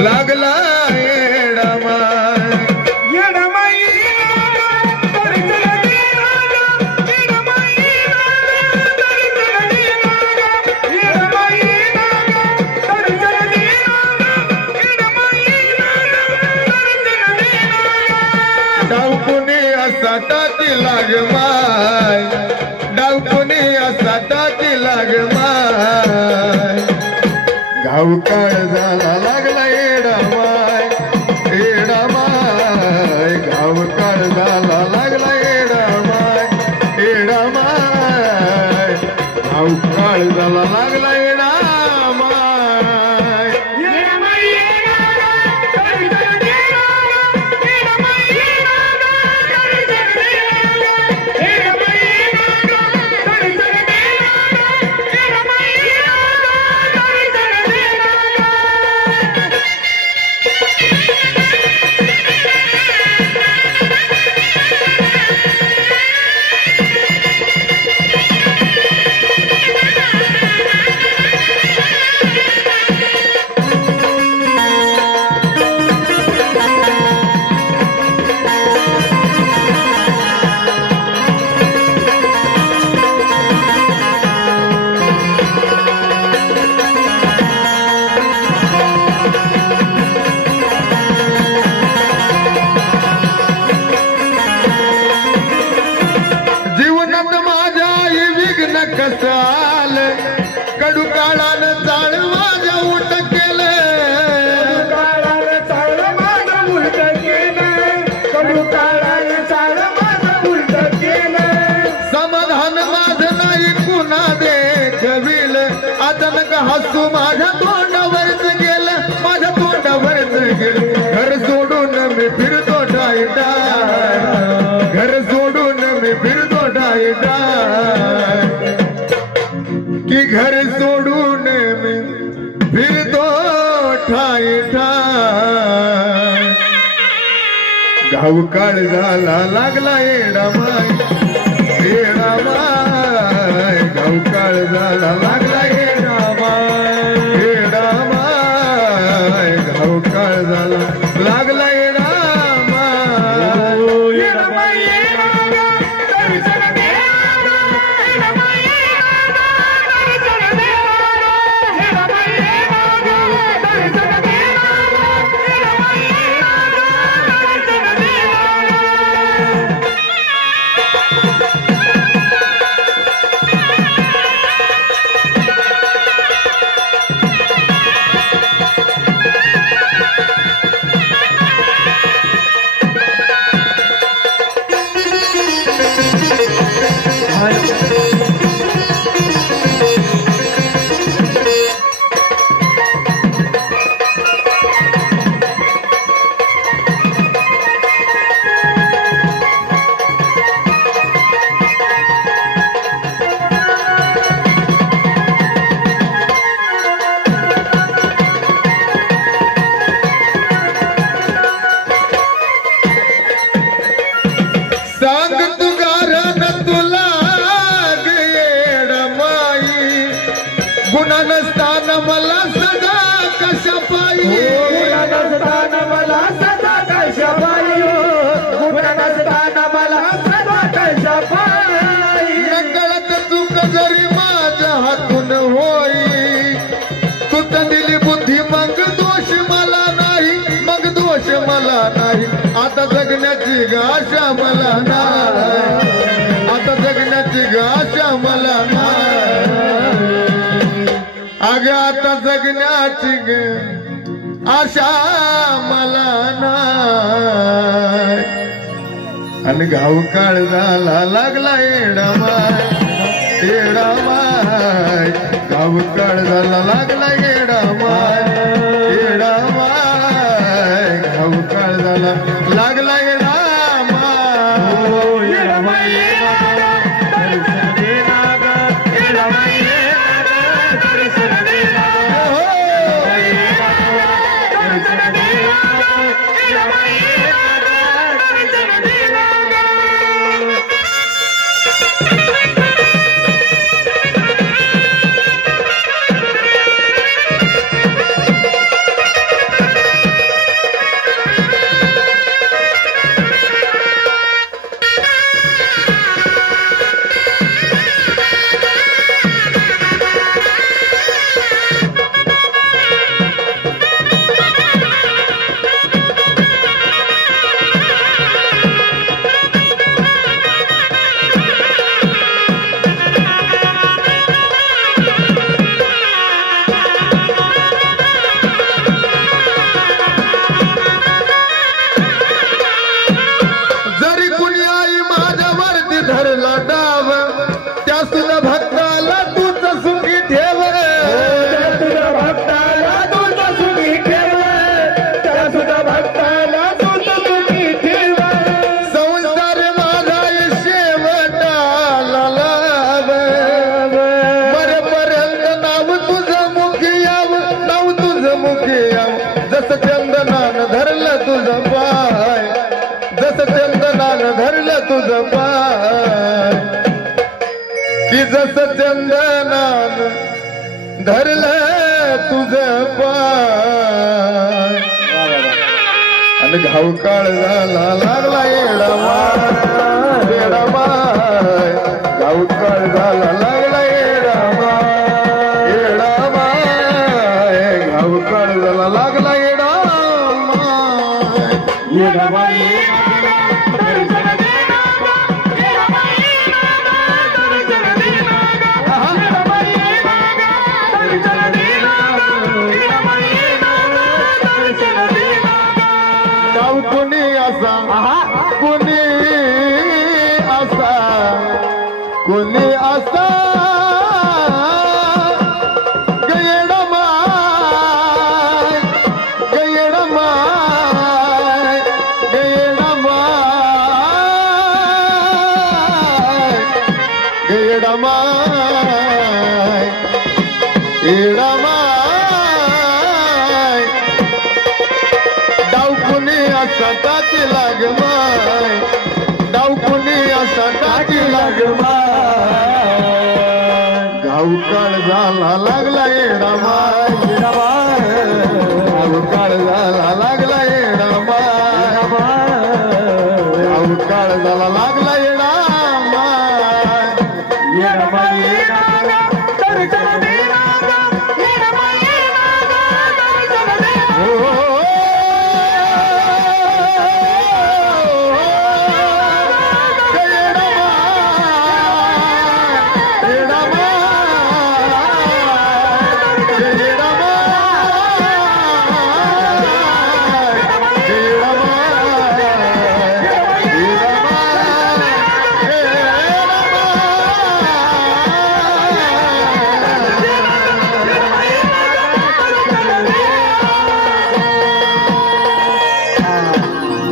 लागला डावकुनी लागमाय डावकुनी साठाची लागमाय गाव काळ झाला लागला येडामाय येडामाय गाव काळ झाला लागला येडामाय येडामाय गाव काळ झाला लागला येडामाय कसाल कडू काळानं चाळ माझ्या उलट केलं काळानं चाळ माझं उलट केलं कडू काळानं चाळ माझं उलट केलं समाधान माझं नाही कुणा देखविल अचानक हसू माझ्या तोंडावरच गेलं माझ्या तोंडावरच गेलं घर सोडून मी फिरतो डायटा घर सोडून मी फिरतो डायटा कि घर सोडून मी फिरतो ठाय ठाय गाव काळ झाला लागला येडामाय येडामाय गाव काळ झाला लागला येडामाय येडामाय गाव काळ झाला लागला गुणनस्थान मला सदा कशापायी गुणनस्थान मला सदा कशापायी गुणनस्थान मला सदा कशापायी नकळत चूक जरी माझ्या हातून होई तूच दिली बुद्धी मग दोष मला नाही मग दोष मला नाही आता जगण्याची आशा मला नाही आता जगण्याची आशा मला नाही अगं आता जगण्याची आशा मला नाही आणि गाव काळ झाला लागला येडामाय येडामाय गाव काळ झाला लागला येडामाय येडामाय गाव काळ झाला लागला पाय की जस चंदनान धरलं तुझं पाय आणि घाव काळ झाला लागला येडामाय येडामाय घाव काळ झाला लागला येडामाय येडामाय घाव काळ झाला लागला येडामाय येडामाय कोणी असा गयडमाय गयडमाय गयडमाय गयडमाय येडमाय डाव कोणी असा ताती लागमाय डाव कोणी असा ताती लागमाय घाव काळ झाला लागला येडामाय येडामाय घाव काळ झाला